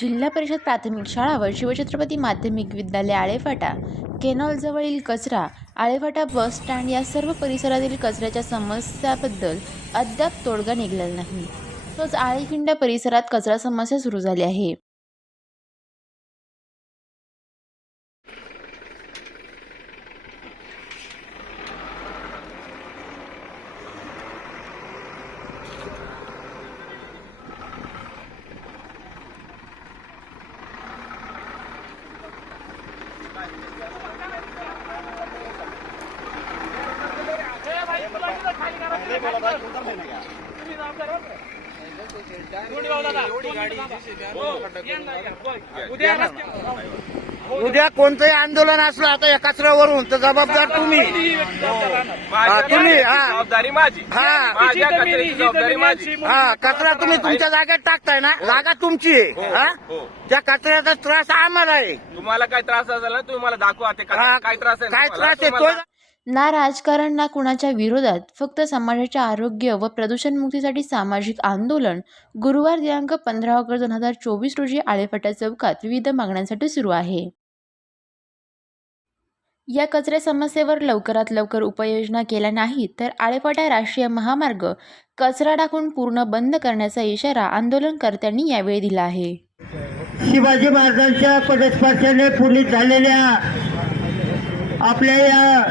जिल्हा परिषद प्राथमिक शाळा व शिवछत्रपती माध्यमिक विद्यालय आळेफाटा केनॉलजवळील कचरा आळेफाटा बस स्टँड या सर्व परिसरातील कचऱ्याच्या समस्याबद्दल अद्याप तोडगा निघालेला नाही. तोच आळेखिंड परिसरात कचरा समस्या सुरू झाली आहे. उद्या कोणतंही आंदोलन असलं आता या कचऱ्यावरून तर जबाबदार तुम्ही. हा, तुम्ही हा. जबाबदारी माझी. हा. माझ्या कचऱ्याची जबाबदारी माझी. हा कचरा तुम्ही तुमच्या जागेत टाकताय ना? जागा तुमची आहे. हा हो? त्या कचऱ्याचा त्रास आम्हाला आहे. तुम्हाला काय त्रास झाला तुम्ही मला दाखवा. ते हा, काय त्रास आहे काय तुम्हाला? त्रास आहे तुम्हाला- ना राजकारण ना कुणाच्या विरोधात. फक्त समाजाच्या आरोग्य व प्रदूषणमुक्तीसाठी सामाजिक आंदोलन. गुरुवार दिनांक पंधरा ऑगस्ट दोन हजार चोवीस रोजी आळेफाटा चौकात विविध मागण्यांसाठी सुरू आहे. या कचऱ्या समस्येवर लवकरात लवकर उपाययोजना केल्या नाहीत तर आळेफाटा राष्ट्रीय महामार्ग कचरा टाकून पूर्ण बंद करण्याचा इशारा आंदोलनकर्त्यांनी यावेळी दिला आहे. शिवाजी महाराजांच्या पदस्पर्शाने पुनीत झालेल्या आपल्या या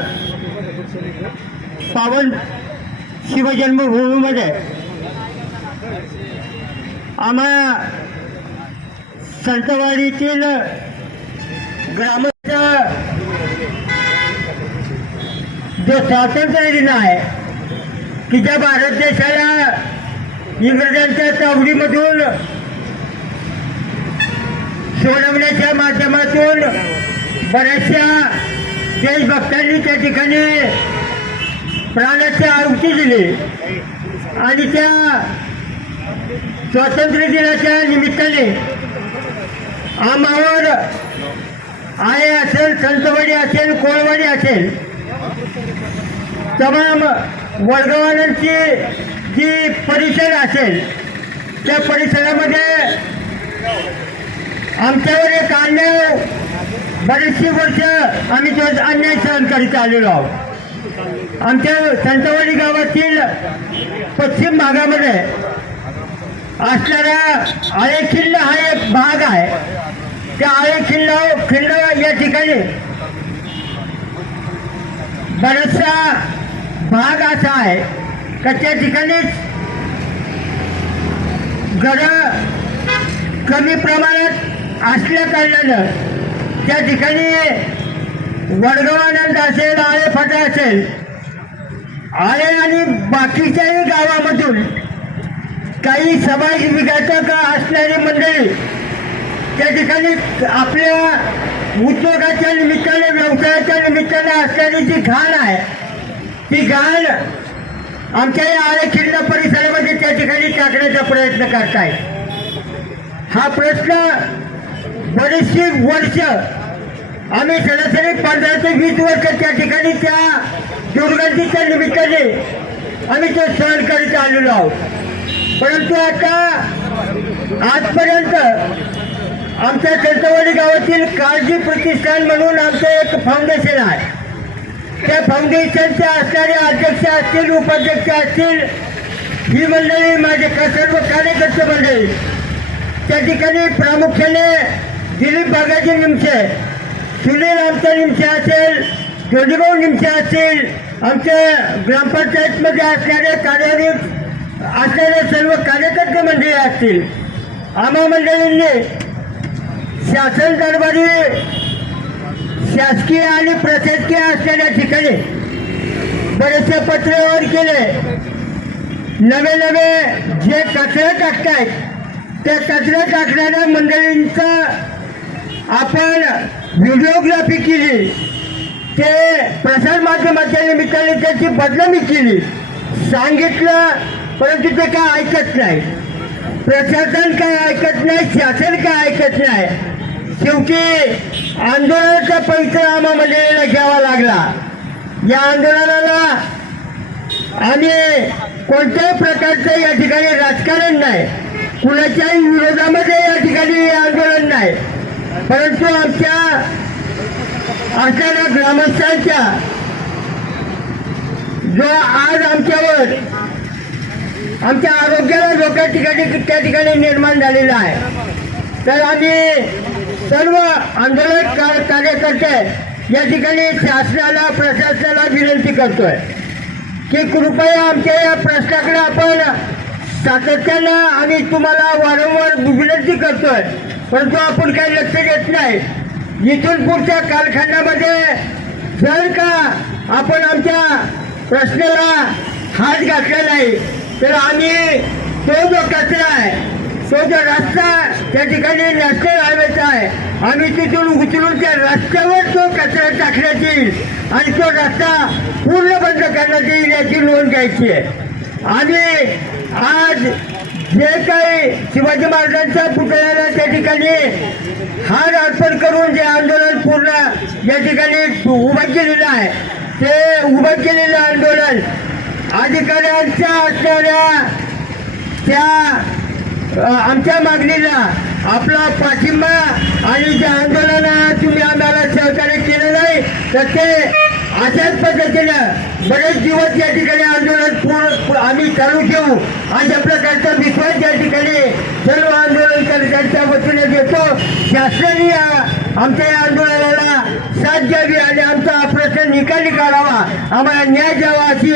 पावन शिवजन्मभूमीमध्ये आम्हा संतवाडीतील ग्रामस्थ जो स्वातंत्र्य दिन आहे की ज्या भारत देशाला इंग्रजांच्या चावडीमधून सोडवण्याच्या माध्यमातून बऱ्याचशा देशभक्तांनी त्या ठिकाणी प्राणाची आहुती दिली. आणि त्या स्वातंत्र्य दिनाच्या निमित्ताने आम्हावर आय असेल संतवाडी असेल कोळवाडी असेल तमाम वर्गवाल्यांची जी परिसर असेल त्या परिसरामध्ये आमच्यावर एक अन्याय बरीचशी वर्ष आम्ही तो अन्याय सहन करीत आलेलो आहोत. आमच्या संतवाडी गावातील पश्चिम भागामध्ये असणारा आळे खिल्ल हा एक भाग आहे. त्या आळे खिल्ल खिल्ल या ठिकाणी बराचसा भाग असा आहे का त्या ठिकाणीच घरं कमी प्रमाणात असल्या कारणानं त्या ठिकाणी वडगावानंद असेल आळे फाटा असेल. आळे आणि बाकीच्याही गावामधून काही समाज विघातक असणारी मंडळी त्या ठिकाणी आपल्या उद्योगाच्या निमित्ताने व्यवसायाच्या निमित्ताने असणारी जी घाण आहे ती घाण आमच्या या आळे खिंड परिसरामध्ये त्या ठिकाणी टाकण्याचा प्रयत्न करतायत. हा प्रश्न बरीचशी वर्ष आम्ही सरासरी पंधरा ते वीस वर्ष त्या ठिकाणी त्या दुर्गंधीच्या निमित्ताने आम्ही तो सहन करीत आलेलो आहोत. परंतु आता आजपर्यंत आमच्या चंतवाडी गावातील काळजी प्रतिष्ठान म्हणून आमचं एक फाउंडेशन आहे. त्या फाउंडेशनच्या असणारे अध्यक्ष असतील उपाध्यक्ष असतील ही मंडळी माझे सर्व कार्यकर्ते मंडळी. त्या ठिकाणी प्रामुख्याने दिलीप बागाजी निमसे सुनील आमचा निमशे असेल ज्योतिभाऊ निमशे असतील आमच्या ग्रामपंचायतमध्ये असणारे कार्यरत असणारे सर्व कार्यकर्ते मंडळी असतील. आम्हा मंडळींनी शासन दरबारी शासकीय आणि प्रशासकीय असलेल्या ठिकाणी बरेचसे पत्रव्यवहार केले. नवे नवे जे कचरे टाकतायत त्या कचरे टाकणाऱ्या मंडळींचा आपण व्हिडिओग्राफी केली. ते प्रसार माध्यमाच्या निमित्ताने त्याची बदनामी केली. सांगितलं परंतु ते काय ऐकत नाही. प्रशासन काय ऐकत नाही शासन काय ऐकत नाही. शेवटी आंदोलनाचा पैसा आम्हाला घ्यावा लागला. या आंदोलनाला आणि कोणत्याही प्रकारचं या ठिकाणी राजकारण नाही. कुणाच्याही विरोधामध्ये या ठिकाणी आंदोलन नाही. परंतु आमच्या असणाऱ्या ग्रामस्थांच्या जो आज आमच्यावर आमच्या आरोग्याला धोका ठिकाणी त्या ठिकाणी निर्माण झालेला आहे. तर आम्ही सर्व आंदोलन कार्यकर्ते या ठिकाणी शासनाला प्रशासनाला विनंती करतोय की कृपया आमच्या या प्रश्नाकडे आपण सातत्यानं आम्ही तुम्हाला वारंवार विनंती करतोय परंतु आपण काही लक्ष देत नाही. इथून पुढच्या कालखंडामध्ये जर का आपण आमच्या प्रश्नाला हात घातला नाही तर आम्ही तो जो कचरा आहे तो जो रस्ता त्या ठिकाणी नॅशनल हायवेचा आहे आम्ही तिथून उचलून त्या रस्त्यावर तो कचरा टाकण्यात येईल आणि तो रस्ता पूर्ण बंद करण्यात येईल याची नोंद घ्यायची आहे. आणि आज जे काही शिवाजी महाराजांच्या पुतळ्याला त्या ठिकाणी हार अर्पण करून जे आंदोलन पूर्ण या ठिकाणी उभं केलेलं आहे ते उभं केलेलं आंदोलन अधिकाऱ्यांच्या असणाऱ्या त्या आमच्या मागणीला आपला पाठिंबा आणि जे आंदोलनाला तुम्ही आम्हाला सहकार्य केलं नाही तर ते अशाच पद्धतीनं बरेच दिवस या ठिकाणी आंदोलन पूर्ण आम्ही चालू ठेवू. अशा प्रकारचा विश्वास या ठिकाणी सर्व आंदोलनकर्त्यांच्या वतीने देतो. शासनाने आमच्या या आंदोलनाला साथ द्यावी आणि आमचा प्रश्न निकाली काढावा. आम्हाला न्याय द्यावा अशी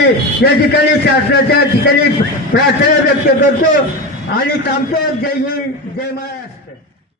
या ठिकाणी शासनाच्या ठिकाणी प्रार्थना व्यक्त करतो. आणि थांबतो. जय हिंद. जय महाराज